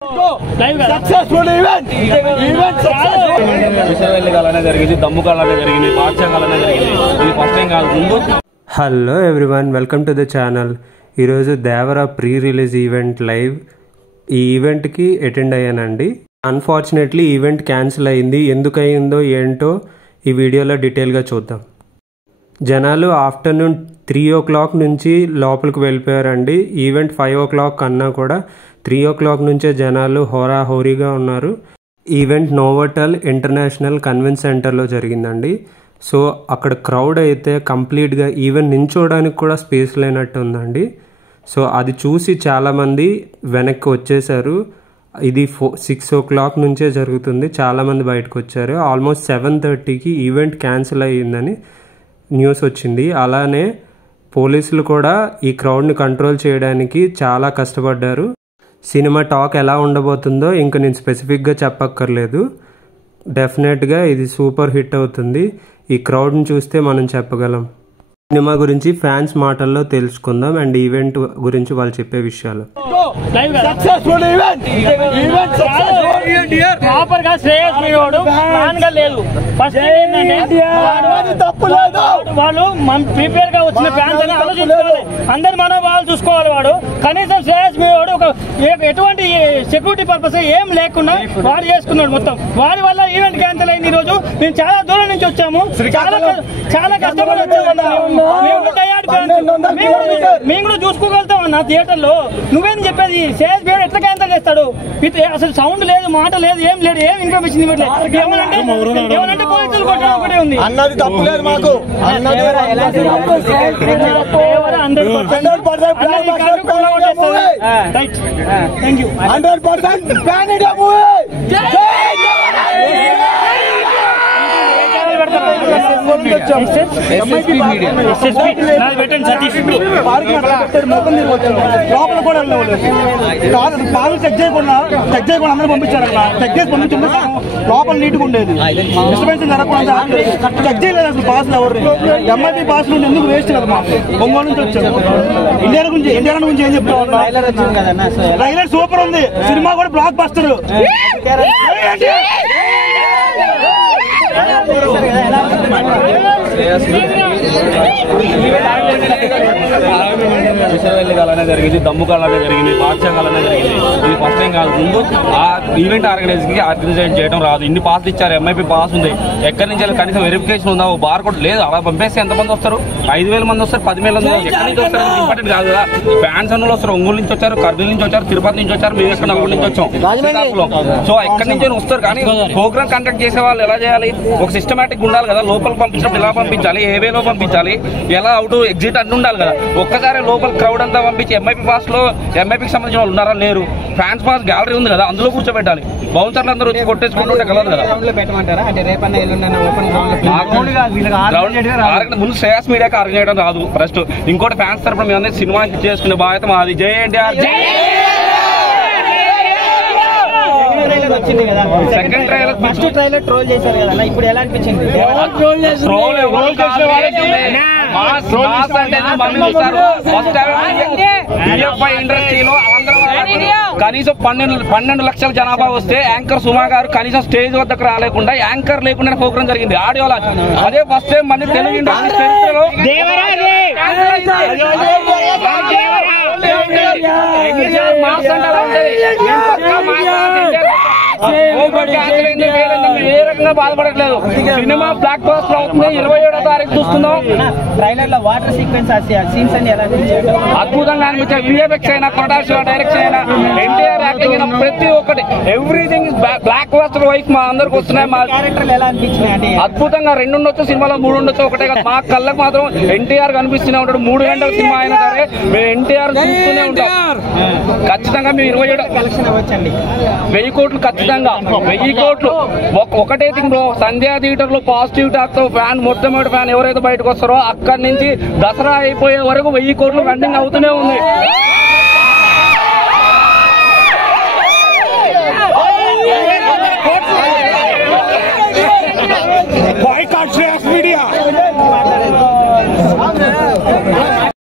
Hello everyone, welcome to the channel. ఈరోజు Devara pre release event live. ఈ ఈవెంట్కి attend అయ్యానండి. అన్ఫార్చునేట్లీ ఈవెంట్ క్యాన్సిల్ అయింది. ఎందుకు అయిందో ఏంటో ఈ వీడియోలో డీటెయిల్గా చూద్దాం. జనాలు ఆఫ్టర్నూన్ 3 o'clock నుంచి లోపలికి వెళ్ళిపోయారండి. ఈవెంట్ 5 o'clock కన్నా కూడా 3 o'clock నుంచే జనాలు హోరాహోరీగా ఉన్నారు. ఈవెంట్ నోవోటెల్ ఇంటర్నేషనల్ కన్వెన్షన్ సెంటర్లో జరిగిందండి. సో అక్కడ క్రౌడ్ అయితే కంప్లీట్గా ఈవెంట్ నించోడానికి కూడా స్పేస్ లేనట్టు ఉందండి. సో అది చూసి చాలామంది వెనక్కి వచ్చేసారు. ఇది 6 o'clock నుంచే జరుగుతుంది. చాలామంది బయటకు వచ్చారు. ఆల్మోస్ట్ 7:30కి ఈవెంట్ క్యాన్సిల్ అయ్యిందని న్యూస్ వచ్చింది. అలానే పోలీసులు కూడా ఈ క్రౌడ్ని కంట్రోల్ చేయడానికి చాలా కష్టపడ్డారు. సినిమా టాక్ ఎలా ఉండబోతుందో ఇంకా నేను స్పెసిఫిక్గా చెప్పక్కర్లేదు. డెఫినెట్గా ఇది సూపర్ హిట్ అవుతుంది. ఈ క్రౌడ్ని చూస్తే మనం చెప్పగలం. సినిమా గురించి ఫ్యాన్స్ మాటల్లో తెలుసుకుందాం అండ్ ఈవెంట్ గురించి వాళ్ళు చెప్పే విషయాలు. వాళ్ళు ప్రిపేర్ గా వచ్చిన ఫ్యాన్స్ అని ఆలోచించుకోవాలి. అందరి మనోభావాలు చూసుకోవాలి. వాడు కనీసం శ్రేయస్ మీవాడు ఒక ఎటువంటి సెక్యూరిటీ పర్పస్ ఏం లేకుండా వాడు చేసుకున్నాడు మొత్తం. వాడి వల్ల ఈవెంట్ క్యాన్సిల్ అయింది. ఈ రోజు మేము చాలా దూరం నుంచి వచ్చాము. చాలా కష్టపడి వచ్చాము. మేము కూడా చూసుకోగలుగుతాం అన్న థియేటర్ లో. నువ్వేం చెప్పేది? శ్రేయస్ మీవాడు ఎట్లా క్యాన్సిల్ చేస్తాడు? అసలు సౌండ్ లేదు, మాట లేదు, ఏం లేదు, ఏం ఇన్ఫర్మేషన్ ఇవ్వట్లేదు. ఏమనంటే పోలీసులు కొట్టడం ఒకటే ఉంది. అన్నది తప్పులేదు మాకు. లోపల కూడా చెక్ చేయకుండా అందరూ పంపించారు. చెక్ చేసి పంపించుంటే లోపల నీట్గా ఉండేది. డిస్టర్బెన్స్ జరగకుండా చెక్ చేయలేదు అసలు. పాస్ ఎవరు ఎంఐపీ పాస్ నుండి ఎందుకు వేస్ట్ కదా? మా ఒంగోలు నుంచి వచ్చాము. ఇండియా గురించి ఏం చెప్తా ఉన్నా? ట్రైలర్ సూపర్ ఉంది. సినిమా కూడా బ్లాక్ బస్టర్. అలానే జరిగింది, దమ్ముకు అలానే జరిగింది, బాద్షాకు అలానే జరిగింది. ఇది ఫస్ట్ టైం కాదు. ముందు ఆ ఈవెంట్ ఆర్గనైజ్ చేయడం రాదు. ఇన్ని పాస్లు ఇచ్చారు. ఎంఐపీ పాస్ ఉంది. ఎక్కడి నుంచి కనీసం వెరిఫికేషన్ ఉందా? బార్ కూడా లేదు. అలా పంపేస్తే ఎంతమంది వస్తారు? 5,000 మంది వస్తారు, 10,000 మంది వస్తారు. ఎక్కడి నుంచి వస్తారు ఇంపార్టెంట్ కాదు కదా. ఫ్యాన్స్ అన్న వస్తారు. ఒంగోలు నుంచి వచ్చారు, కర్నూలు నుంచి వచ్చారు, తిరుపతి నుంచి వచ్చారు, మేము ఎక్కడ నలుగురు నుంచి వచ్చాం. సో ఎక్కడి నుంచి వస్తారు. కానీ ప్రోగ్రామ్ కండక్ట్ చేసే వాళ్ళు ఎలా చేయాలి? ఒక సిస్టమేటిక్ ఉండాలి కదా. లోపల పంపించినప్పుడు ఎలా పంపించాలి, ఏ వేలో పంపించాలి, ఎలా అవుట్ ఎగ్జిట్ అన్ని ఉండాలి కదా. ఒక్కసారి లోపల క్రౌడ్ అంతా పంపించి ఎంఐపీ పాస్ లో ఎంఐపీకి సంబంధించిన వాళ్ళు ఉన్నారా? లేరు. ఫ్యాన్స్ పాస్ గ్యాలరీ ఉంది కదా, అందులో కూర్చోబెట్టాలి. బౌన్సర్లు అందరూ వచ్చి కొట్టేసుకుంటుంటే కలదు కదా. ముందు శ్రేయస్ మీడియాకి ఆర్గనైజ్ చేయడం రాదు ఫస్ట్. ఇంకోటి ఫ్యాన్స్ తరపున మేము అందరూ సినిమా చేసుకునే బాధ్యత మాది. జై NTR. Second trailer, first trailer troll చేశారు కదా. ఇప్పుడు ఎలా అనిపించింది? ఇండస్ట్రీలో కనీసం 12 లక్షల జనాభా వస్తే యాంకర్ సుమా గారు కనీసం స్టేజ్ వద్దకు రాలేకుండా యాంకర్ లేకుండా ప్రోగ్రామ్ జరిగింది ఆడియో లాంచ్. అదే ఫస్ట్ టైం మన తెలుగు ఇండస్ట్రీ చరిత్రలో. ఏ రకంగా బాధపడట్లేదు. సినిమా బ్లాక్ బాస్టర్ అవుతుంది. 27వ తారీఖు చూస్తున్నాం. ట్రైలర్ లో వాటర్ సీక్వెన్స్ సీన్స్ అన్ని ఎలా అద్భుతంగా అనిపించాయి. విఎఫ్ఎక్స్ అయినా, కొటాషివా డైరెక్షన్ అయినా, ఎన్టీఆర్ యాక్టింగ్ అయినా, ప్రతి ఒక్కటి ఎవ్రీథింగ్ బ్లాక్ బాస్టర్ వైపు మా అందరికి వస్తున్నాయి. మా క్యారెక్టర్లు ఎలా అనిపించినాయి? అద్భుతంగా 2 ఉండొచ్చు సినిమాలో, 3 ఉండొచ్చు, ఒకటే కదా. మా కళ్ళకు మాత్రం ఎన్టీఆర్ కనిపిస్తూనే ఉంటాడు. 3 గంటల సినిమా అయినా సరే మేము ఎన్టీఆర్ చూస్తూనే ఉంటాం. ఖచ్చితంగా మేము 27 కలెక్షన్ అవ్వచ్చండి. 1000 కోట్లు ఖచ్చితంగా. 1000 కోట్లు. ఒకటే థింగ్ బ్రో, సంధ్యా థియేటర్ లో పాజిటివ్ టాక్ తో ఫ్యాన్ మొట్టమొదటి ఫ్యాన్ ఎవరైతే బయటకు వస్తారో అక్కడి నుంచి దసరా అయిపోయే వరకు 1000 కోట్లు రన్నింగ్ అవుతూనే ఉంది.